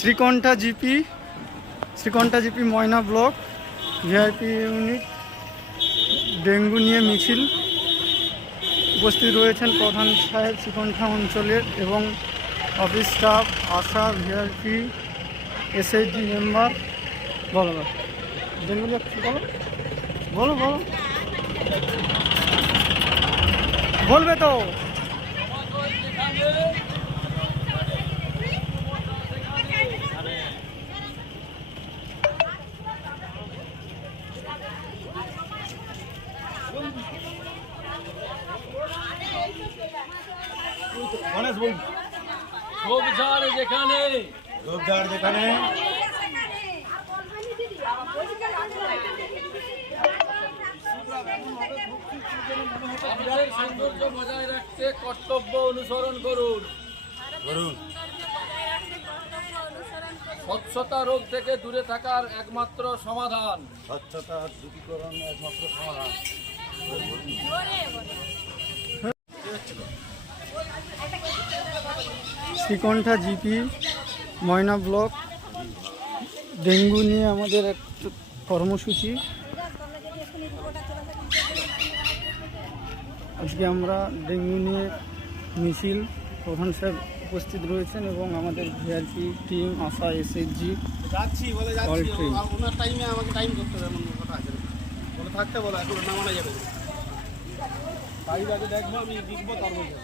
Srikantha GP Srikantha GP Moyna block, VIP unit, dengue নিয়ে মিছিল। উপস্থিত রয়েছেন প্রধান সাহেব শ্রীকণ্ঠা অঞ্চলের এবং অফিস স্টাফ, আশা, ভিআইপি এসএইচজি মেম্বার। বলো বলো। ডেঙ্গু বলো? বলো বলো। বলবে তো। ঝোপঝাড় যেখানে। রোবদার যেখানে। আপনাদের সৌন্দর্য বজায় রাখতে কর্তব্য অনুসরণ করুন। ধরুন স্বচ্ছতা রোগ থেকে দূরে থাকার একমাত্র সমাধান। স্বচ্ছতা দূরীকরণ একমাত্র সমাধান। Srikantha GP Moyna block dengue নিয়ে আমাদের একটা কর্মসূচি। আজকে আমরা ডেঙ্গু নিয়ে মিছিল প্রধান স্যার উপস্থিত রয়েছেন এবং আমাদের ভিআরপি টিম আশা যাচ্ছি বলে যাচ্ছি। ওনার টাইমে আমাকে টাইম করতে হবে এমন কথা আছে। বলে থাকতে বলো এখন নামানো যাবে। টাইম আগে দেখব আমি তারপর যাব।